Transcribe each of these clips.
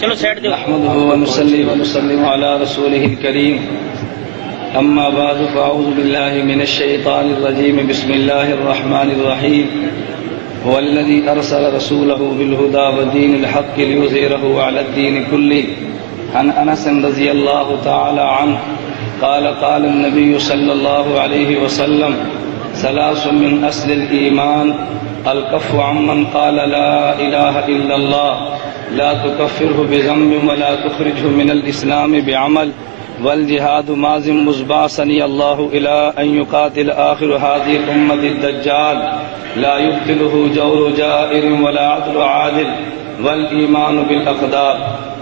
چلو سیٹ دو. نحمده ونصلي ونسلم على رسوله الكريم. أما بعد فأعوذ بالله من الشيطان الرجيم. بسم الله الرحمن الرحيم. هو الذي أرسل رسوله بالهدى ودين الحق ليظهره على الدين كله. عن أنس رضي الله تعالى عنه قال قال النبي صلى الله عليه وسلم ثلاث من أصل الإيمان: الكف عمن قال لا إله إلا الله، لا تكفره بذنب ولا تخرجه من الإسلام بعمل، والجهاد ماض مزبعثني الله إلى أن يقاتل آخر هذه الأمة الدجال، لا يبطله جور جائر ولا عدل عادل، والإيمان بالأقدار.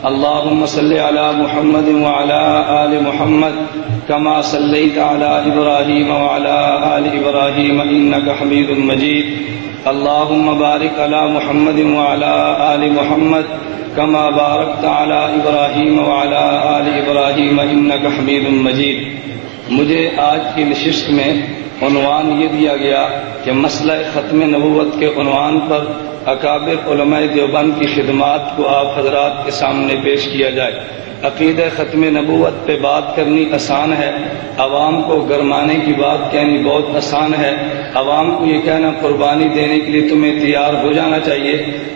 اللهم صل على محمد وعلى آل محمد كما صليت على إبراهيم وعلى آل إبراهيم إنك حميد مجيد. اللهم بارك على محمد وعلى آل محمد كما باركت على إبراهيم وعلى آل إبراهيم إنك حميد مجيد. مجھے آج کی نشست میں عنوان یہ دیا گیا کہ مسئلہ ختم نبوت کے عنوان پر اکابر علماء دیوبند کی خدمات کو آپ حضرات کے سامنے پیش کیا جائے. عقیدہ ختم نبوت پہ بات کرنی آسان ہے، عوام کو گرمانے کی بات کہنی بہت آسان ہے. عوام کو یہ کہنا قربانی دینے کے لیے تمہیں تیار ہو جانا چاہیے،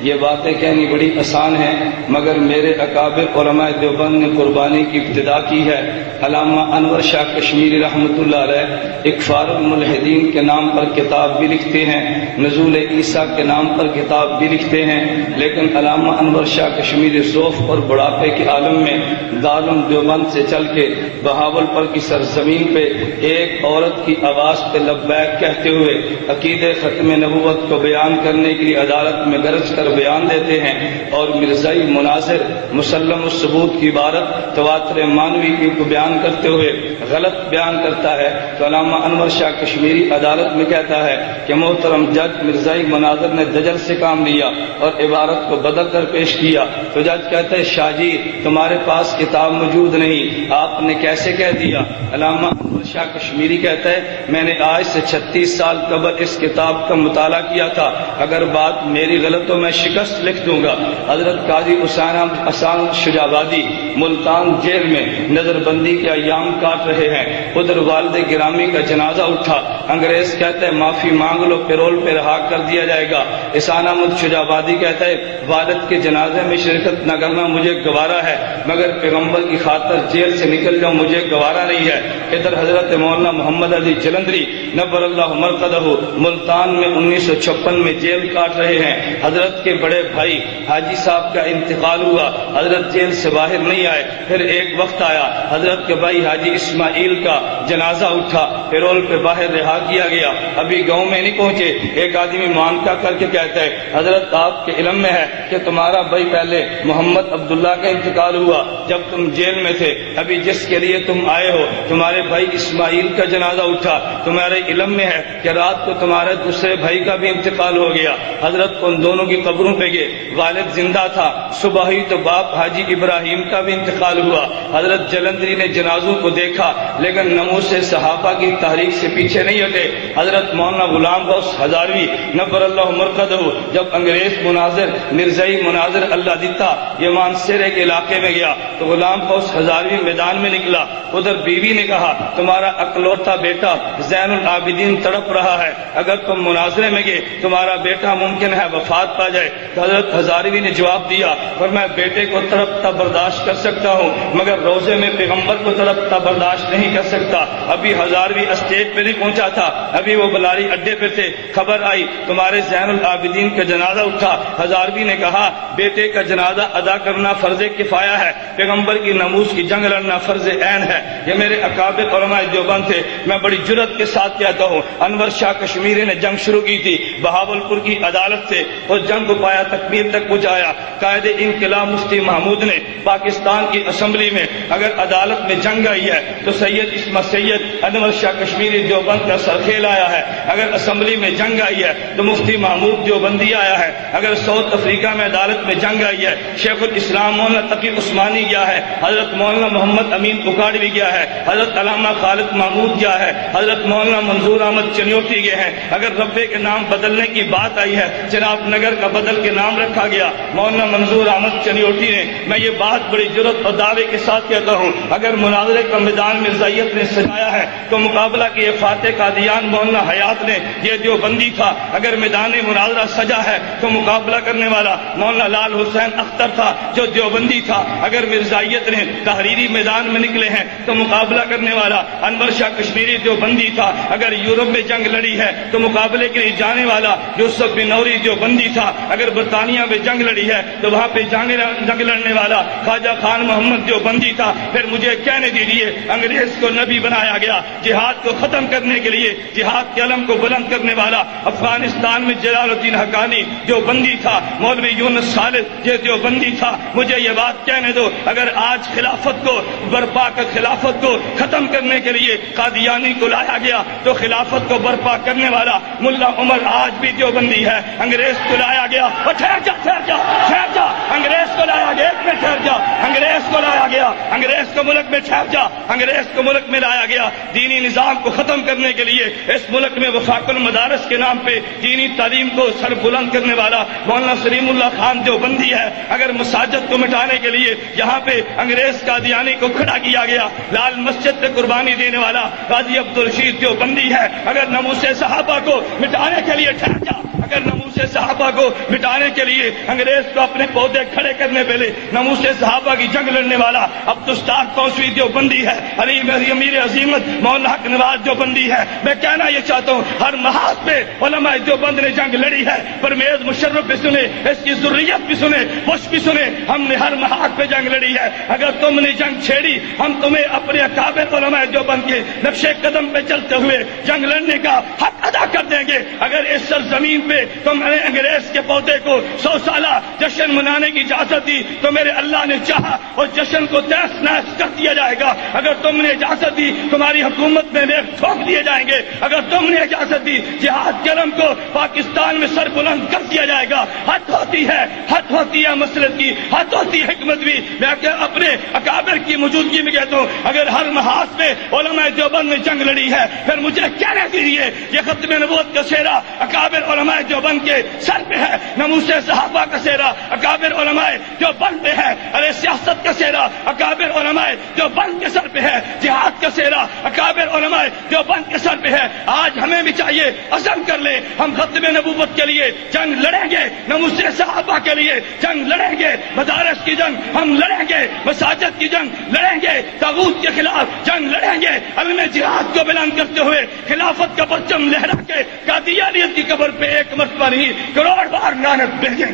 یہ باتیں کہنی بڑی آسان ہیں، مگر میرے اکابر علماء دیوبند نے قربانی کی ابتدا کی ہے. علامہ انور شاہ کشمیری رحمۃ اللہ علیہ اکفار الملحدین کے نام پر کتاب بھی لکھتے ہیں، نزول عیسیٰ کے نام پر کتاب بھی لکھتے ہیں، لیکن علامہ انور شاہ کشمیری ذوف اور بڑھاپے کے عالم میں دارالعلوم دیوبند سے چل کے بہاولپور کی سرزمین پہ ایک عورت کی آواز پہ لبیک کہتے ہوئے عقیدہ ختم نبوت کو بیان کرنے کے لیے عدالت میں گرج کر بیان دیتے ہیں، اور مرزائی مناظر مسلم الثبوت کی عبارت تواتر مانوی کی کو بیان کرتے ہوئے غلط بیان کرتا ہے. تو علامہ انور شاہ کشمیری عدالت میں کہتا ہے کہ محترم جج مرزائی مناظر نے دجل سے کام لیا اور عبارت کو بدل کر پیش کیا. تو جج کہتا ہے شاہ جی تمہارے پاس کتاب موجود نہیں، آپ نے کیسے کہہ دیا؟ علامہ انور شاہ کشمیری کہتا ہے میں نے آج سے 36 سال قبل اس کتاب کا مطالعہ کیا تھا، اگر بات میری غلط تو میں شکست لکھ دوں گا. حضرت قاضی حسین شجابادی ملتان جیل میں نظر بندی کے ایام کاٹ رہے ہیں، ادھر والد گرامی کا جنازہ اٹھا. انگریز کہتا ہے معافی مانگ لو، پیرول پہ رہا کر دیا جائے گا. احسان احمد شجابادی کہتا ہے والد کے جنازے میں شرکت نہ کرنا مجھے گوارا ہے، مگر پیغمبر کی خاطر جیل سے نکل جاؤں مجھے گوارا نہیں ہے. ادھر حضرت مولانا محمد علی جلندری نبر اللہ مرقدہ ملتان میں 1956 میں جیل کاٹ رہے ہیں. حضرت کے بڑے بھائی حاجی صاحب کا انتقال ہوا، حضرت جیل سے باہر نہیں آئے. پھر ایک وقت آیا حضرت کے بھائی حاجی اسماعیل کا جنازہ اٹھا، پیرول پہ باہر رہا کیا گیا. ابھی گاؤں میں نہیں پہنچے، ایک آدمی مانکا کر کے کہتا ہے حضرت آپ کے علم میں ہے کہ تمہارا بھائی پہلے محمد عبداللہ کا انتقال ہوا جب تم جیل میں تھے، ابھی جس کے لیے تم آئے ہو تمہارے بھائی اسماعیل کا جنازہ اٹھا، تمہارے علم میں ہے کہ رات کو تمہارے دوسرے بھائی کا بھی انتقال ہو گیا. حضرت ان دونوں کی قبروں پہ گئے، والد زندہ تھا، صبح ہی تو باپ حاجی ابراہیم کا بھی انتقال ہوا. حضرت جلندری نے جنازوں کو دیکھا لیکن ناموس صحابہ کی تحریک سے پیچھے نہیں ہٹے. حضرت مولانا غلام غوث ہزاروی نبر اللہ مرقدہ جب انگریز مناظر مرزائی مناظر اللہ دیتا یہ مانسیرے کے علاقے میں گیا تو غلام غوث ہزاروی میدان میں نکلا. ادھر بیوی نے کہا تمہارا اکلوتا بیٹا زین العابدین تڑپ رہا ہے، اگر تم مناظرے میں گئے تمہارا بیٹا ممکن ہے وفات پا جائے. تو حضرت ہزاروی نے جواب دیا پر میں بیٹے کو تڑپتا برداشت کر سکتا ہوں مگر روزے میں پیغمبر کو تڑپتا برداشت نہیں کر سکتا. ابھی ہزاروی اسٹیج پہ نہیں پہنچا تھا، ابھی وہ بلاری اڈے پہ تھے، خبر آئی تمہارے زین العابدین کا جنازہ اٹھا. ہزاروی نے کہا بیٹے کا جنازہ ادا کرنا فرض کفایہ ہے، پیغمبر کی ناموس کی جنگ لڑنا فرض عین ہے. یہ میرے اکابر علماء دیوبند تھے. میں بڑی جرأت کے ساتھ کہتا ہوں انور شاہ کشمیری نے جنگ شروع کی تھی بہاولپور کی عدالت سے، اس جنگ کو پایا تکمیل تک پہنچایا. قائد انقلاب مفتی محمود نے پاکستان کی اسمبلی میں اگر عدالت میں جنگ آئی ہے تو سید اسمت سید انور شاہ کشمیری دیوبند کا سرخیل آیا ہے. اگر اسمبلی میں جنگ آئی ہے تو مفتی محمود دیوبندی آیا ہے. اگر ساؤتھ افریقہ میں عدالت میں جنگ آئی ہے شیخ الاسلام مولانا تقی عثمانی گیا ہے, حضرت مولانا محمد امین اکاڑوی گیا ہے, حضرت علامہ خالد محمود گیا ہے, حضرت مولانا منظور احمد چنیوٹی گئے ہیں. اگر ربے کے نام بدلنے کی بات آئی ہے, چناب نگر کا بدل کے نام رکھا گیا مولانا منظور احمد چنیوٹی نے. میں یہ بات بڑی جرات اور دعوے کے ساتھ کہتا ہوں, اگر مناظرے کا میدان مرزائیت نے سجایا ہے تو مقابلہ کیے فاتح قادیان مولانا حیات نے, یہ دیوبندی تھا. اگر میدان مناظرہ سجا ہے تو مقابلہ کرنے والا مولانا لال حسین اختر تھا جو دیوبندی تھا. اگر مرزائیت نے تحریری میدان میں نکلے ہیں تو مقابلہ کرنے والا انور شاہ کشمیری دیوبندی تھا. اگر یورپ میں جنگ لڑی ہے تو مقابلے کے لیے جانے والا یوسف بن نوری دیوبندی تھا. اگر برطانیہ میں جنگ لڑی ہے تو وہاں پہ جنگ لڑنے والا خواجہ خان محمد دیوبندی تھا. پھر مجھے کہنے دیجیے, انگریز کو نبی بنایا گیا, جہاد کو ختم کرنے کے لیے جہاد کے علم کو بلند کرنے والا افغانستان میں جلال الدین حقانی دیوبندی تھا. مولوی یونس خالد یہ دیوبندی تھا. مجھے یہ بات کہنے دو, اگر آج خلافت کو برپا کر خلافت کو ختم کرنے کے لیے قادیانی کو لایا گیا تو خلافت کو برپا کرنے والا ملا عمر آج بھی دیوبندی ہے. انگریز کو لایا گیا, اور ٹھہر جا, انگریز کو لایا گیا, ایک میں ٹھہر جا, انگریز کو لایا گیا, انگریز کو ملک میں ٹھہر جا, انگریز کو ملک میں لایا گیا دینی نظام کو ختم کرنے کے لیے. اس ملک میں وفاق المدارس کے نام پہ دینی تعلیم کو سر بلند کرنے والا مولانا سلیم اللہ خان دیوبندی ہے. اگر مساجد کو مٹانے کے لیے یہاں پہ انگریز قادیانی کو کھڑا کیا گیا, لال مسجد پہ قربانی دینے والا قاضی عبدالرشید دیوبندی ہے. اگر ناموس صحابہ کو مٹانے کے لیے ٹھہر جا, اگر ناموس صحابہ کو مٹانے کے لیے انگریز کو اپنے پودے کھڑے کرنے پہلے ناموس صحابہ کی جنگ لڑنے والا عبدالستار قوسوی دیوبندی ہے. علی امیر عظیمت مولانا حق نواز دیوبندی ہے. میں کہنا یہ چاہتا ہوں, ہر محاذ پہ علماء دیوبند نے جنگ لڑی ہے. پرویز مشرف بھی سنے, اس کی ذریت بھی سنے, بش بھی سنے, ہم نے ہر محاذ پہ جنگ لڑی ہے. اگر تم نے جنگ چھیڑی, ہم تمہیں اپنے اکابر علماء دیوبند کے نقش قدم پہ چلتے ہوئے جنگ لڑنے کا حق ادا کر دیں گے. اگر اس سرزمین پہ تم نے انگریز کے پودے کو 100 سالہ جشن منانے کی اجازت دی تو میرے اللہ نے چاہا اور جشن کو تہس نہس کر دیا جائے گا. اگر تم نے اجازت دی تمہاری حکومت میں میخ ٹھوک دیے جائیں گے. اگر تم نے اجازت دی جہاد کے علم کو پاکستان میں سر بلند کر دیا جائے گا. حد ہوتی ہے مسلط کی, حد ہوتی ہے حکمت بھی. میں اپنے اکابر کی موجودگی میں کہتا ہوں, اگر ہر محاذ پہ علماء دیوبند نے جنگ لڑی ہے پھر مجھے کہنے دیجیے یہ ختم نبوت کا سہرا اکابر علماء دیوبند کے سر پہ ہے, ناموس صحابہ کا سہرا اکابر علماء دیوبند پہ ہے, ارے سیاست کا سہرا اکابر علماء دیوبند کے سر پہ ہے, جہاد کا سہرا اکابر علماء دیوبند کے سر پہ ہے. آج ہمیں بھی چاہیے عزم کر لیں, ہم ختم نبوت کے لیے جنگ لڑیں گے, ناموس صحابہ کے لیے جنگ لڑیں گے, مدارس کی جنگ ہم لڑیں گے, مساجد کی جنگ لڑیں گے, طاغوت کے خلاف جنگ لڑیں گے. علم جہاد کو بلند کرتے ہوئے خلافت کا پرچم لہرا کے قادیانیت کی قبر پہ ایک مرتبہ نہیں کروڑ بار لعنت بھیجیں.